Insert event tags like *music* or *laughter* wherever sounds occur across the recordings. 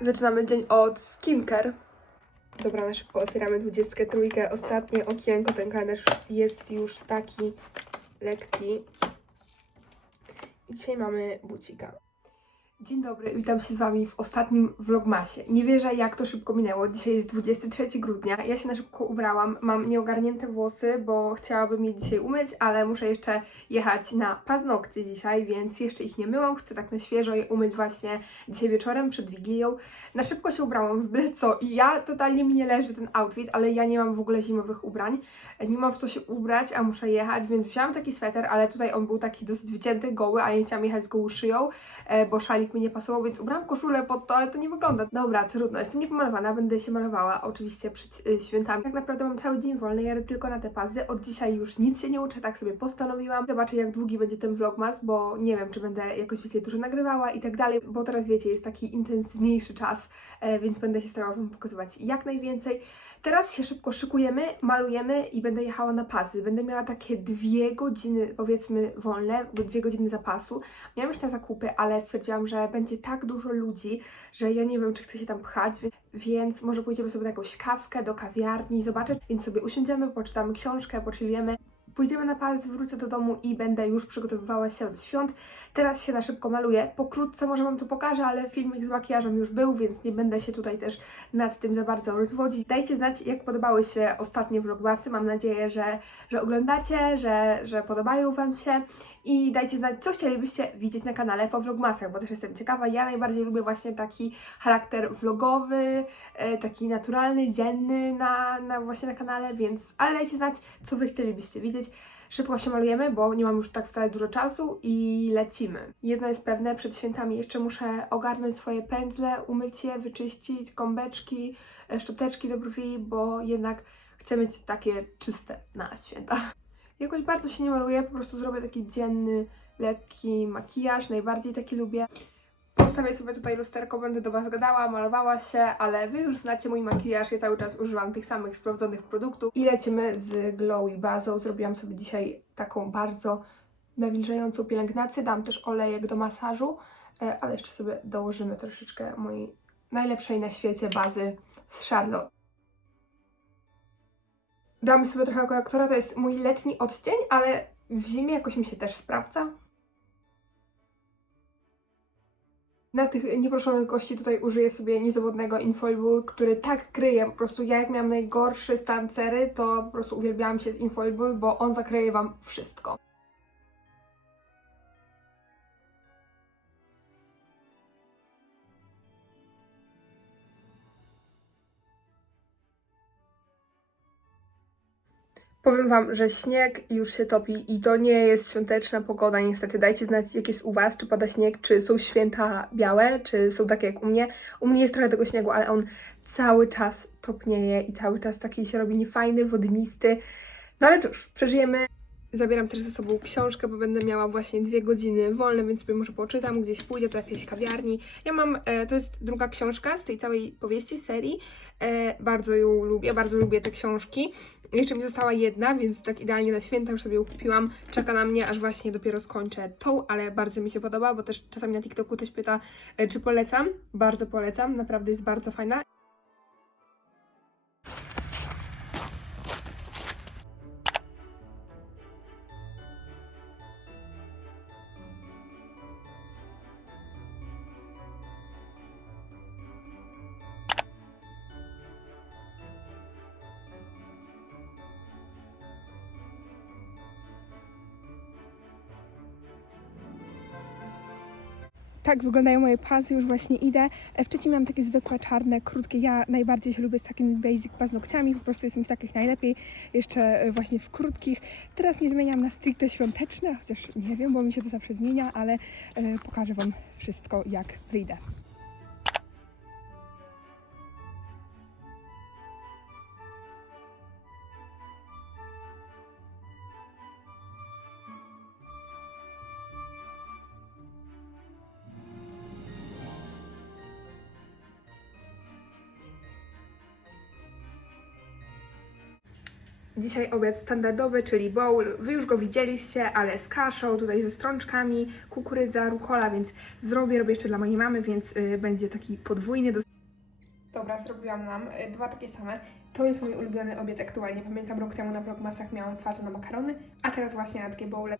Zaczynamy dzień od skincare. Dobra, na szybko otwieramy 23. Ostatnie okienko. Ten kalendarz jest już taki lekki. I dzisiaj mamy bucika. Dzień dobry, witam się z Wami w ostatnim vlogmasie. Nie wierzę, jak to szybko minęło. Dzisiaj jest 23 grudnia. Ja się na szybko ubrałam. Mam nieogarnięte włosy, bo chciałabym je dzisiaj umyć, ale muszę jeszcze jechać na paznokcie dzisiaj, więc jeszcze ich nie myłam. Chcę tak na świeżo je umyć właśnie dzisiaj wieczorem przed Wigilią. Na szybko się ubrałam w byle co i ja totalnie mi nie leży ten outfit, ale ja nie mam w ogóle zimowych ubrań. Nie mam w co się ubrać, a muszę jechać, więc wzięłam taki sweter, ale tutaj on był taki dosyć wycięty, goły, a nie chciałam jechać z gołą szyją, e, bo szalik mi nie pasował, więc ubrałam koszulę pod to, ale to nie wygląda. Dobra, trudno, jestem niepomalowana, będę się malowała oczywiście przed y, świętami. Tak naprawdę mam cały dzień wolny, jadę tylko na te pazy. Od dzisiaj już nic się nie uczę, tak sobie postanowiłam. Zobaczę jak długi będzie ten vlogmas, bo nie wiem, czy będę jakoś więcej dużo nagrywała i tak dalej, bo teraz wiecie, jest taki intensywniejszy czas, e, więc będę się starała Wam pokazywać jak najwięcej. Teraz się szybko szykujemy, malujemy i będę jechała na pasy. Będę miała takie dwie godziny, powiedzmy, wolne, dwie godziny zapasu. Miałam iść na zakupy, ale stwierdziłam, że będzie tak dużo ludzi, że ja nie wiem, czy chcę się tam pchać, więc może pójdziemy sobie na jakąś kawkę do kawiarni, zobaczę, więc sobie usiądziemy, poczytamy książkę, pochillujemy. Pójdziemy na pas, wrócę do domu i będę już przygotowywała się do świąt. Teraz się na szybko maluję. Pokrótce może Wam to pokażę, ale filmik z makijażem już był, więc nie będę się tutaj też nad tym za bardzo rozwodzić. Dajcie znać, jak podobały się ostatnie vlogmasy. Mam nadzieję, że, że oglądacie, że, że podobają Wam się. I dajcie znać, co chcielibyście widzieć na kanale po vlogmasach, bo też jestem ciekawa. Ja najbardziej lubię właśnie taki charakter vlogowy, e, taki naturalny, dzienny na, na właśnie na kanale, więc ale dajcie znać, co Wy chcielibyście widzieć. Szybko się malujemy, bo nie mam już tak wcale dużo czasu i lecimy. Jedno jest pewne, przed świętami jeszcze muszę ogarnąć swoje pędzle, umyć je, wyczyścić, gąbeczki, e, szczoteczki do brwi, bo jednak chcę mieć takie czyste na święta. Jakoś bardzo się nie maluję, po prostu zrobię taki dzienny, lekki makijaż, najbardziej taki lubię. Postawię sobie tutaj lusterko, będę do Was gadała, malowała się, ale Wy już znacie mój makijaż, ja cały czas używam tych samych sprawdzonych produktów. I lecimy z Glowy bazą. Zrobiłam sobie dzisiaj taką bardzo nawilżającą pielęgnację. Dam też olejek do masażu, e, ale jeszcze sobie dołożymy troszeczkę mojej najlepszej na świecie bazy z Charlotte. Damy sobie trochę korektora, to jest mój letni odcień, ale w zimie jakoś mi się też sprawdza. Na tych nieproszonych gości tutaj użyję sobie niezawodnego Infoilable, który tak kryje. Po prostu ja jak miałam najgorszy stan cery, to po prostu uwielbiałam się z Infoilable, bo on zakryje Wam wszystko. Powiem Wam, że śnieg już się topi i to nie jest świąteczna pogoda niestety. Dajcie znać jak jest u Was, czy pada śnieg, czy są święta białe, czy są takie jak u mnie. U mnie jest trochę tego śniegu, ale on cały czas topnieje i cały czas taki się robi niefajny, wodnisty. No ale cóż, przeżyjemy. Zabieram też ze sobą książkę, bo będę miała właśnie dwie godziny wolne, więc sobie może poczytam, gdzieś pójdę do jakiejś kawiarni. Ja mam, e, to jest druga książka z tej całej powieści, serii. E, bardzo ją lubię, bardzo lubię te książki. Jeszcze mi została jedna, więc tak idealnie na święta już sobie ją kupiłam. Czeka na mnie, aż właśnie dopiero skończę tą, ale bardzo mi się podoba, bo też czasami na TikToku ktoś pyta, e, czy polecam. Bardzo polecam, naprawdę jest bardzo fajna. Tak wyglądają moje pasy, już właśnie idę. E, Wcześniej miałam takie zwykłe, czarne, krótkie. Ja najbardziej się lubię z takimi basic paznokciami, po prostu jestem w takich najlepiej, jeszcze e, właśnie w krótkich. Teraz nie zmieniam na stricte świąteczne, chociaż nie wiem, bo mi się to zawsze zmienia, ale e, pokażę Wam wszystko, jak wyjdę. Dzisiaj obiad standardowy, czyli bowl. Wy już go widzieliście, ale z kaszą, tutaj ze strączkami, kukurydza, rukola, więc zrobię, robię jeszcze dla mojej mamy, więc y, będzie taki podwójny. Dobra, zrobiłam nam y, dwa takie same. To jest mój ulubiony obiad aktualnie. Pamiętam rok temu na vlogmasach miałam fazę na makarony, a teraz właśnie na takie bowle.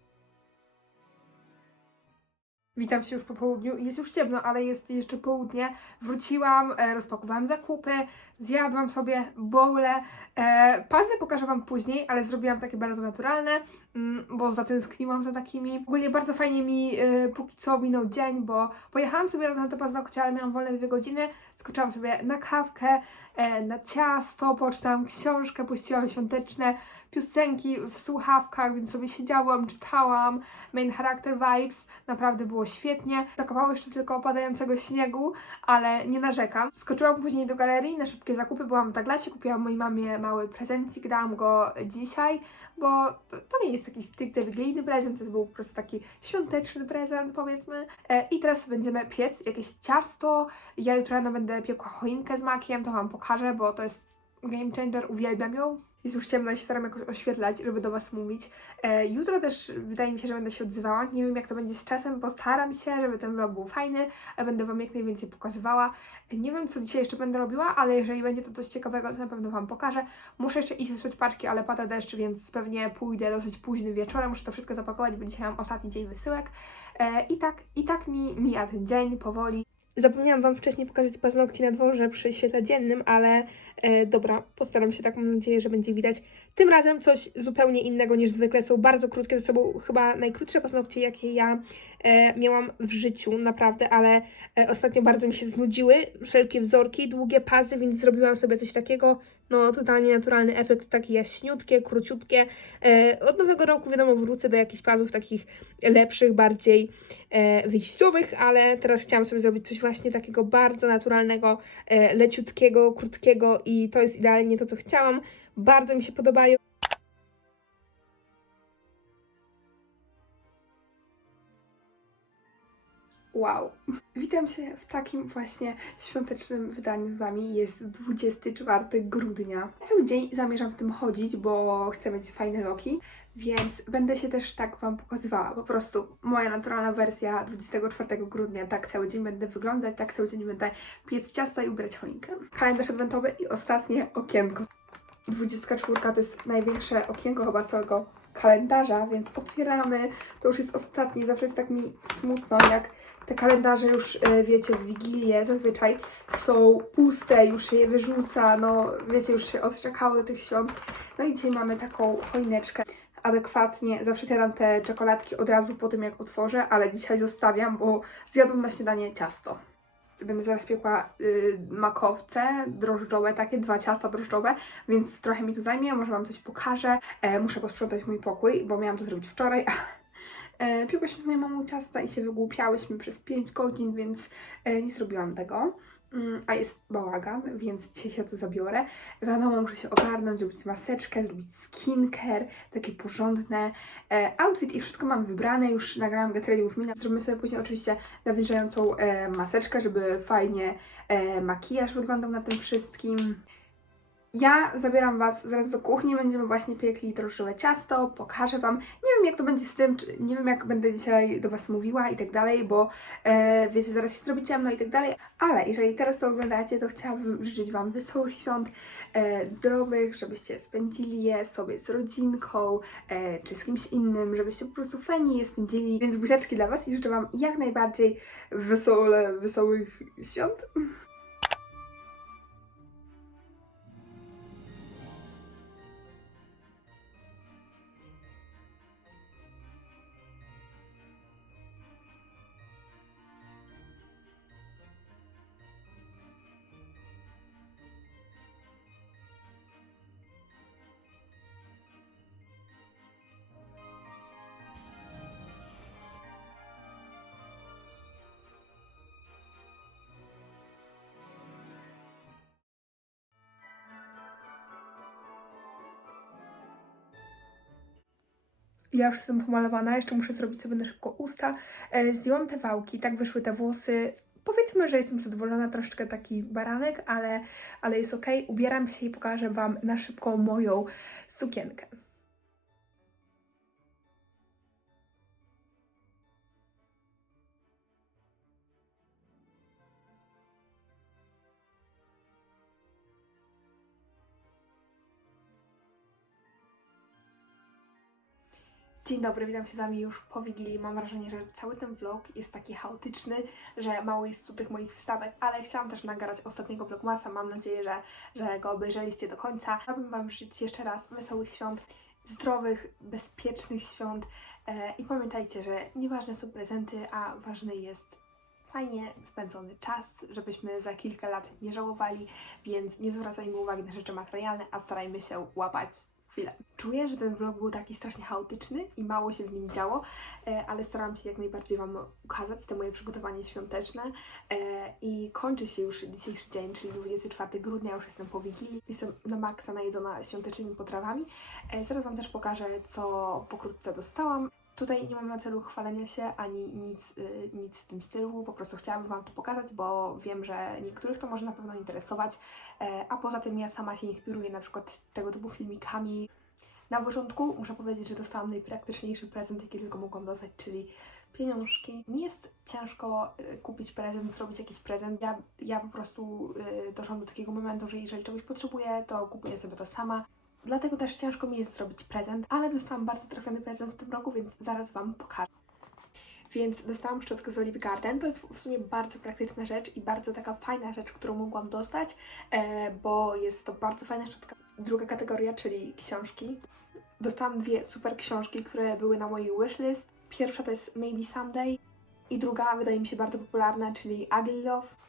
Witam się już po południu. Jest już ciemno, ale jest jeszcze południe. Wróciłam, e, rozpakowałam zakupy, zjadłam sobie bowle. E, pazy pokażę Wam później, ale zrobiłam takie bardzo naturalne, mm, bo zatęskniłam za takimi. Ogólnie bardzo fajnie mi e, póki co minął dzień, bo pojechałam sobie na te paznokcie, ale miałam wolne dwie godziny. Skoczyłam sobie na kawkę, e, na ciasto, poczytałam książkę, puściłam świąteczne piosenki w słuchawkach, więc sobie siedziałam, czytałam. Main Character Vibes, naprawdę było świetnie. Brakowało jeszcze tylko opadającego śniegu, ale nie narzekam. Skoczyłam później do galerii na szybkie zakupy, byłam w Douglasie, kupiłam mojej mamie mały prezencik, dałam go dzisiaj, bo to, to nie jest jakiś stricte wigilijny prezent, to był po prostu taki świąteczny prezent, powiedzmy. E, I teraz będziemy piec jakieś ciasto. Ja jutro rano będę piekła choinkę z makiem, to Wam pokażę, bo to jest game changer, uwielbiam ją. Jest już ciemno i się staram jakoś oświetlać, żeby do Was mówić. E, jutro też wydaje mi się, że będę się odzywała. Nie wiem, jak to będzie z czasem, postaram się, żeby ten vlog był fajny, będę Wam jak najwięcej pokazywała. E, Nie wiem, co dzisiaj jeszcze będę robiła, ale jeżeli będzie to coś ciekawego, to na pewno Wam pokażę. Muszę jeszcze iść wysłać paczki, ale pada deszcz, więc pewnie pójdę dosyć późnym wieczorem. Muszę to wszystko zapakować, bo dzisiaj mam ostatni dzień wysyłek. E, I tak, i tak mi mija ten dzień powoli. Zapomniałam Wam wcześniej pokazać paznokci na dworze przy świetle dziennym, ale e, dobra, postaram się tak, mam nadzieję, że będzie widać. Tym razem coś zupełnie innego niż zwykle. Są bardzo krótkie, to są chyba najkrótsze paznokcie, jakie ja e, miałam w życiu, naprawdę, ale e, ostatnio bardzo mi się znudziły wszelkie wzorki, długie pazy, więc zrobiłam sobie coś takiego. No, totalnie naturalny efekt, takie jaśniutkie, króciutkie. E, od nowego roku, wiadomo, wrócę do jakichś pazów takich lepszych, bardziej e, wyjściowych, ale teraz chciałam sobie zrobić coś właśnie takiego bardzo naturalnego, e, leciutkiego, krótkiego i to jest idealnie to, co chciałam. Bardzo mi się podobają. Wow. *laughs* Witam się w takim właśnie świątecznym wydaniu z Wami. Jest 24 grudnia. Cały dzień zamierzam w tym chodzić, bo chcę mieć fajne loki, więc będę się też tak Wam pokazywała. Po prostu moja naturalna wersja 24 grudnia. Tak cały dzień będę wyglądać, tak cały dzień będę piec ciasta i ubierać choinkę. Kalendarz adwentowy i ostatnie okienko. 24 to jest największe okienko chyba całego kalendarza, więc otwieramy. To już jest ostatni, zawsze jest tak mi smutno, jak te kalendarze już, e, wiecie, w Wigilię zazwyczaj są puste, już się je wyrzuca, no wiecie, już się odczekały tych świąt. No i dzisiaj mamy taką choineczkę adekwatnie. Zawsze zjadam te czekoladki od razu po tym, jak otworzę, ale dzisiaj zostawiam, bo zjadłam na śniadanie ciasto. Będę zaraz piekła y, makowce drożdżowe, takie dwa ciasta drożdżowe, więc trochę mi to zajmie, może Wam coś pokażę. E, muszę posprzątać mój pokój, bo miałam to zrobić wczoraj. *laughs* E, piekłyśmy z moją mamą ciasta i się wygłupiałyśmy przez 5 godzin, więc e, nie zrobiłam tego. Mm, A jest bałagan, więc dzisiaj się to zabiorę. Wiadomo, muszę się ogarnąć, zrobić maseczkę, zrobić skincare, takie porządne. E, outfit i wszystko mam wybrane, już nagrałam Get With Me. Zrobimy sobie później oczywiście nawilżającą e, maseczkę, żeby fajnie e, makijaż wyglądał na tym wszystkim. Ja zabieram Was zaraz do kuchni, będziemy właśnie piekli drożdżowe ciasto, pokażę Wam. Nie wiem jak to będzie z tym, nie wiem jak będę dzisiaj do Was mówiła i tak dalej, bo e, wiecie, zaraz się zrobi ciemno i tak dalej, ale jeżeli teraz to oglądacie, to chciałabym życzyć Wam wesołych świąt, e, zdrowych, żebyście spędzili je sobie z rodzinką, e, czy z kimś innym, żebyście po prostu fajnie je spędzili, więc buziaczki dla Was i życzę Wam jak najbardziej wesołe, wesołych świąt. Ja już jestem pomalowana, jeszcze muszę zrobić sobie na szybko usta. E, zdjęłam te wałki, tak wyszły te włosy. Powiedzmy, że jestem zadowolona, troszeczkę taki baranek, ale, ale jest ok. Ubieram się i pokażę Wam na szybko moją sukienkę. Dzień dobry, witam się z Wami już po Wigilii. Mam wrażenie, że cały ten vlog jest taki chaotyczny, że mało jest tu tych moich wstawek, ale chciałam też nagrać ostatniego vlogmasa. Mam nadzieję, że, że go obejrzeliście do końca. Chciałabym Wam życzyć jeszcze raz wesołych świąt, zdrowych, bezpiecznych świąt e, i pamiętajcie, że nieważne są prezenty, a ważny jest fajnie spędzony czas, żebyśmy za kilka lat nie żałowali, więc nie zwracajmy uwagi na rzeczy materialne, a starajmy się łapać chwilę. Czuję, że ten vlog był taki strasznie chaotyczny i mało się w nim działo, e, ale starałam się jak najbardziej Wam ukazać te moje przygotowanie świąteczne e, i kończy się już dzisiejszy dzień, czyli 24 grudnia, już jestem po Wigilii. Jestem na maksa najedzona świątecznymi potrawami. E, Zaraz Wam też pokażę, co pokrótce dostałam. Tutaj nie mam na celu chwalenia się ani nic, y, nic w tym stylu, po prostu chciałabym Wam to pokazać, bo wiem, że niektórych to może na pewno interesować, e, a poza tym ja sama się inspiruję na przykład tego typu filmikami. Na początku muszę powiedzieć, że dostałam najpraktyczniejszy prezent, jaki tylko mogłam dostać, czyli pieniążki. Mi jest ciężko y, kupić prezent, zrobić jakiś prezent. Ja, ja po prostu y, doszłam do takiego momentu, że jeżeli czegoś potrzebuję, to kupuję sobie to sama. Dlatego też ciężko mi jest zrobić prezent, ale dostałam bardzo trafiony prezent w tym roku, więc zaraz Wam pokażę. Więc dostałam szczotkę z Olive Garden. To jest w sumie bardzo praktyczna rzecz i bardzo taka fajna rzecz, którą mogłam dostać, e, bo jest to bardzo fajna szczotka. Druga kategoria, czyli książki. Dostałam dwie super książki, które były na mojej wishlist. Pierwsza to jest Maybe Someday i druga wydaje mi się bardzo popularna, czyli Ugly Love.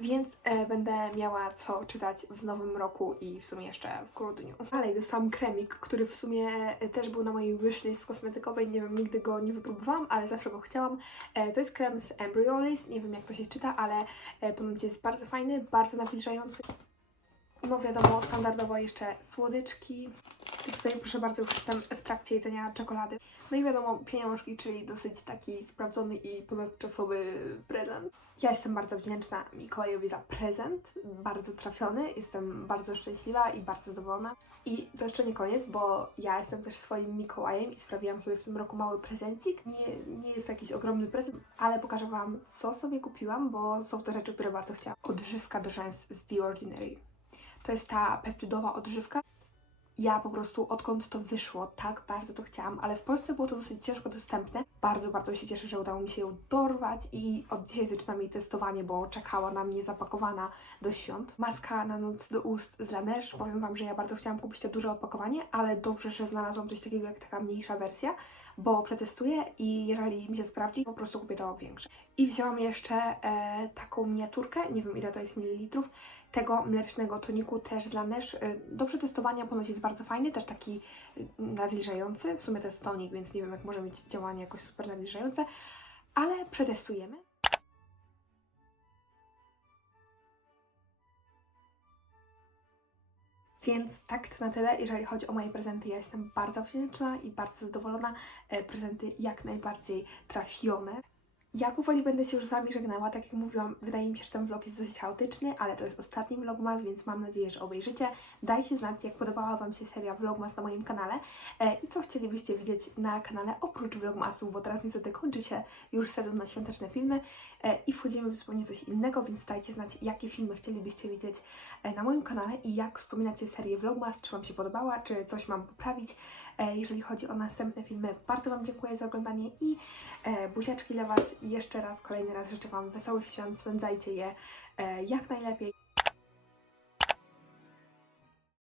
Więc e, będę miała co czytać w nowym roku i w sumie jeszcze w grudniu. Dalej dostałam kremik, który w sumie e, też był na mojej wishlist kosmetykowej. Nie wiem, nigdy go nie wypróbowałam, ale zawsze go chciałam. E, to jest krem z Embryolis. Nie wiem, jak to się czyta, ale e, ponoć jest bardzo fajny, bardzo nawilżający. No wiadomo, standardowo jeszcze słodyczki. I tutaj proszę bardzo, już jestem w trakcie jedzenia czekolady. No i wiadomo, pieniążki, czyli dosyć taki sprawdzony i ponadczasowy prezent. Ja jestem bardzo wdzięczna Mikołajowi za prezent, bardzo trafiony, jestem bardzo szczęśliwa i bardzo zadowolona. I to jeszcze nie koniec, bo ja jestem też swoim Mikołajem i sprawiłam sobie w tym roku mały prezencik. Nie, nie jest jakiś ogromny prezent, ale pokażę Wam, co sobie kupiłam, bo są to rzeczy, które bardzo chciałam. Odżywka do rzęs z The Ordinary. To jest ta peptydowa odżywka. Ja po prostu odkąd to wyszło, tak bardzo to chciałam, ale w Polsce było to dosyć ciężko dostępne. Bardzo, bardzo się cieszę, że udało mi się ją dorwać i od dzisiaj zaczynam jej testowanie, bo czekała na mnie zapakowana do świąt. Maska na noc do ust z Laneige. Powiem Wam, że ja bardzo chciałam kupić to duże opakowanie, ale dobrze, że znalazłam coś takiego jak taka mniejsza wersja, bo przetestuję i jeżeli mi się sprawdzi, po prostu kupię to większe. I wzięłam jeszcze e, taką miniaturkę, nie wiem ile to jest mililitrów, tego mlecznego toniku też z Laneige. E, Do przetestowania ponoć jest bardzo fajny, też taki e, nawilżający. W sumie to jest tonik, więc nie wiem jak może mieć działanie jakoś super nawilżające, ale przetestujemy. Więc tak to na tyle, jeżeli chodzi o moje prezenty. Ja jestem bardzo wdzięczna i bardzo zadowolona. E, Prezenty jak najbardziej trafione. Ja powoli będę się już z Wami żegnała. Tak jak mówiłam, wydaje mi się, że ten vlog jest dosyć chaotyczny, ale to jest ostatni vlogmas, więc mam nadzieję, że obejrzycie. Dajcie znać, jak podobała Wam się seria vlogmas na moim kanale e, i co chcielibyście widzieć na kanale oprócz vlogmasów, bo teraz niestety kończy się już sezon na świąteczne filmy e, i wchodzimy w zupełnie coś innego, więc dajcie znać, jakie filmy chcielibyście widzieć e, na moim kanale i jak wspominacie serię vlogmas, czy Wam się podobała, czy coś mam poprawić. E, Jeżeli chodzi o następne filmy, bardzo Wam dziękuję za oglądanie i e, buziaczki dla Was. Jeszcze raz, kolejny raz życzę Wam wesołych świąt, spędzajcie je e, jak najlepiej.